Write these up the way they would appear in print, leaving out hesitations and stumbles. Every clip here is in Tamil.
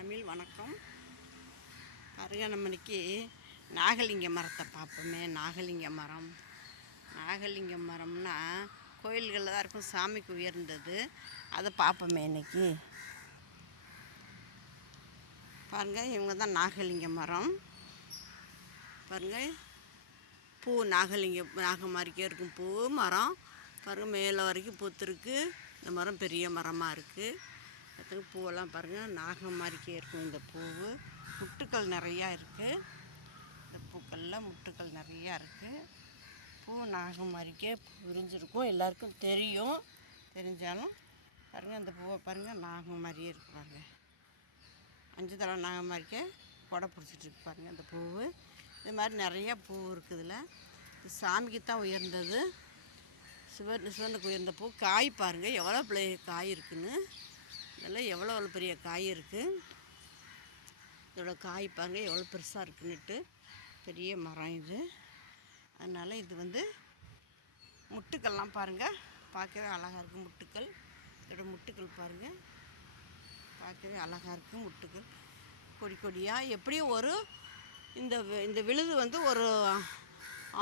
தமிழ் வணக்கம். பாருங்க, நம்ம இன்னைக்கு நாகலிங்க மரத்தை பார்ப்போமே. நாகலிங்க மரம்னா கோயில்களில் தான் இருக்கும், சாமிக்கு உயர்ந்தது. அதை பார்ப்போமே இன்னைக்கு. பாருங்கள், இவங்க தான் நாகலிங்க மரம். பாருங்கள், பூ நாகம் மாதிரிக்கே இருக்கும் பூ மரம். பாருங்கள், மேலே வரைக்கும் பூத்துருக்கு. இந்த மரம் பெரிய மரமாக இருக்குது. அதுக்கு பூவெல்லாம் பாருங்கள், நாகம் மாதிரிக்கே இருக்கும். இந்த பூவு முட்டுக்கள் நிறையா இருக்குது. இந்த பூக்களில் முட்டுக்கள் நிறையா இருக்குது. பூ நாகம் மாதிரிக்கே விரிஞ்சிருக்கும். எல்லாருக்கும் தெரியும். தெரிஞ்சாலும் பாருங்கள், அந்த பூவை பாருங்கள், நாகம் மாதிரியே இருக்கு. பாருங்கள், 5 தலை நாகம் மாதிரிக்கே கொடை பிடிச்சிட்ருக்கு. பாருங்கள், அந்த பூவு இது மாதிரி நிறையா பூ இருக்குதுல. இது சாமிக்கு தான் உயர்ந்தது. சிவனுக்கு உயர்ந்த பூ. காய் பாருங்கள், எவ்வளோ பெரிய காய் இருக்குதுன்னு. இதெல்லாம் எவ்வளோ பெரிய காய் இருக்குது. இதோட காய் பாருங்கள் எவ்வளோ பெருசாக இருக்குன்னுட்டு. பெரிய மரம் இது. அதனால் இது முட்டுக்கள்லாம் பாருங்கள், பார்க்கவே அழகாக இருக்குது. முட்டுக்கள், இதோட முட்டுக்கள் பாருங்கள், பார்க்கவே அழகாக இருக்குது. முட்டுக்கள் கொடி கொடியாக எப்படியும் இந்த விழுது ஒரு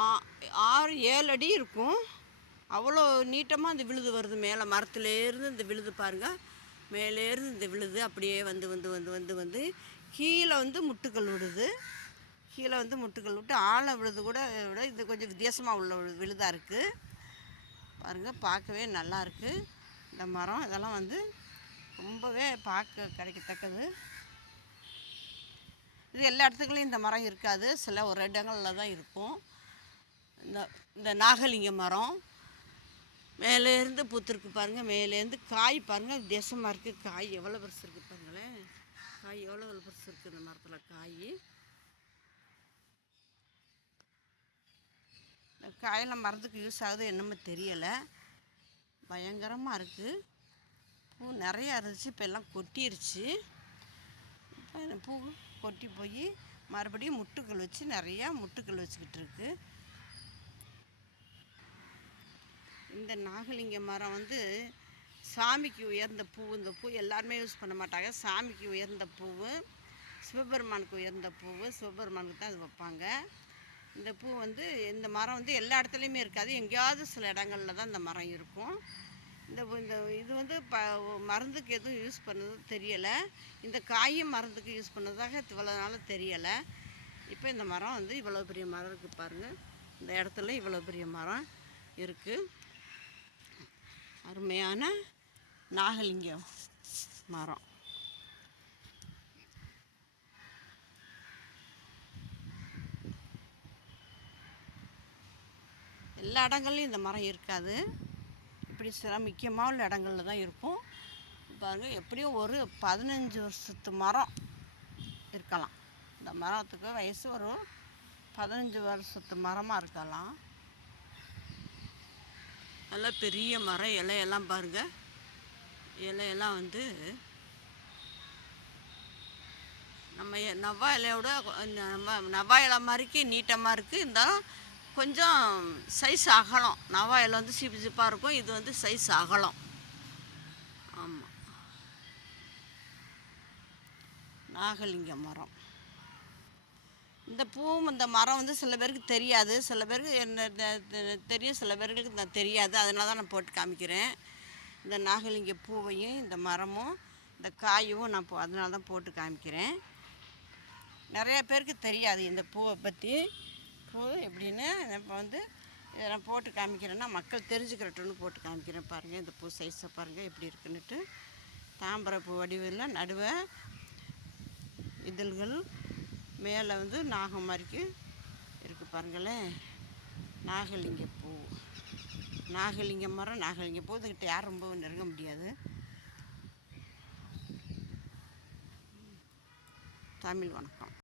6-7 அடி இருக்கும். அவ்வளோ நீட்டமாக இந்த விழுது வருது. மேலே மரத்துலேருந்து இந்த விழுது பாருங்கள், மேலேருந்து இந்த விழுது அப்படியே வந்து கீழே முட்டுக்கள் விடுது. கீழே முட்டுக்கள் விட்டு ஆழ விழுது கூட விட இது கொஞ்சம் வித்தியாசமாக உள்ள விழுதாக இருக்குது. பாருங்கள், பார்க்கவே நல்லா இருக்குது இந்த மரம். இதெல்லாம் ரொம்பவே பார்க்க கிடைக்கத்தக்கது. இது எல்லா இடத்துக்குலையும் இந்த மரம் இருக்காது, சில ஒரு இடங்களில் தான் இருக்கும். இந்த நாகலிங்க மரம் மேலேருந்து பூத்துருக்கு பாருங்கள். மேலேருந்து காய் பாருங்கள், வித்தியாசமாக இருக்குது. காய் எவ்வளோ பெருசு இருக்குது பாருங்களேன். காய் எவ்வளோ பெருசு இருக்குது இந்த மரத்தில். காயெல்லாம் மரத்துக்கு யூஸ் ஆகுது என்னமோ தெரியலை. பயங்கரமாக இருக்குது. பூ நிறையா இருந்துச்சு, இப்போ எல்லாம் கொட்டிருச்சு. இப்போ பூ கொட்டி போய் மறுபடியும் முட்டுக்கள் வச்சு நிறையா முட்டுக்கள் வச்சுக்கிட்டு இருக்குது. இந்த நாகலிங்க மரம் சாமிக்கு உயர்ந்த பூ. இந்த பூ எல்லாருமே யூஸ் பண்ண மாட்டாங்க. சாமிக்கு உயர்ந்த பூவு, சிவபெருமானுக்கு உயர்ந்த பூவு. சிவபெருமானுக்கு தான் இது வைப்பாங்க. இந்த பூ இந்த மரம் எல்லா இடத்துலையுமே இருக்காது. எங்கேயாவது சில இடங்களில் தான் இந்த மரம் இருக்கும். இது மருந்துக்கு எதுவும் யூஸ் பண்ணது தெரியலை. இந்த காயும் மருந்துக்கு யூஸ் பண்ணதாக இவ்வளோ நாள் தெரியலை. இப்போ இந்த மரம் இவ்வளோ பெரிய மரம் இருக்குது பாருங்கள். இந்த இடத்துல இவ்வளோ பெரிய மரம் இருக்குது. அருமையான நாகலிங்க மரம். எல்லா இடங்கள்லையும் இந்த மரம் இருக்காது. இப்படி சில முக்கியமாக உள்ள இடங்களில் தான் இருக்கும். பாருங்கள், எப்படியும் ஒரு 15 வருஷத்து மரம் இருக்கலாம். இந்த மரத்துக்கு வயசு ஒரு 15 வருஷத்து மரமாக இருக்கலாம். நல்லா பெரிய மரம். இலையெல்லாம் பாருங்கள், இலையெல்லாம் நம்ம நவ்வா இலையோட நவ்வா இலை மாதிரிக்கு நீட்டமாக இருக்குது. இருந்தாலும் கொஞ்சம் சைஸ் அகலம். நவ்வா இலை சீப்பு சீப்பாக இருக்கும், இது சைஸ் அகலம். ஆமாம், நாகலிங்க மரம். இந்த பூவும் இந்த மரம் சில பேருக்கு தெரியாது, சில பேருக்கு என்ன தெரியும், சில பேருக்கு தெரியாது. அதனால தான் நான் போட்டு காமிக்கிறேன். இந்த நாகலிங்க பூவையும் இந்த மரமும் இந்த காயும் நான் அதனால தான் போட்டு காமிக்கிறேன். நிறைய பேருக்கு தெரியாது இந்த பூவை பற்றி. பூ எப்படின்னு இப்போ இதை நான் போட்டு காமிக்கிறேன்னா மக்கள் தெரிஞ்சுக்கிறட்டுன்னு போட்டு காமிக்கிறேன். பாருங்கள், இந்த பூ சைஸை பாருங்கள் எப்படி இருக்குன்னுட்டு. தாமரை பூ வடிவில் நடுவே இதழ்கள், மேலே நாகம் மாதிரிக்கு இருக்குது பாருங்களேன். நாகலிங்க பூ, நாகலிங்க மரம், நாகலிங்க பூ. இதுக்கிட்ட யாரும் ரொம்ப நெருங்க முடியாது. தமிழ் வணக்கம்.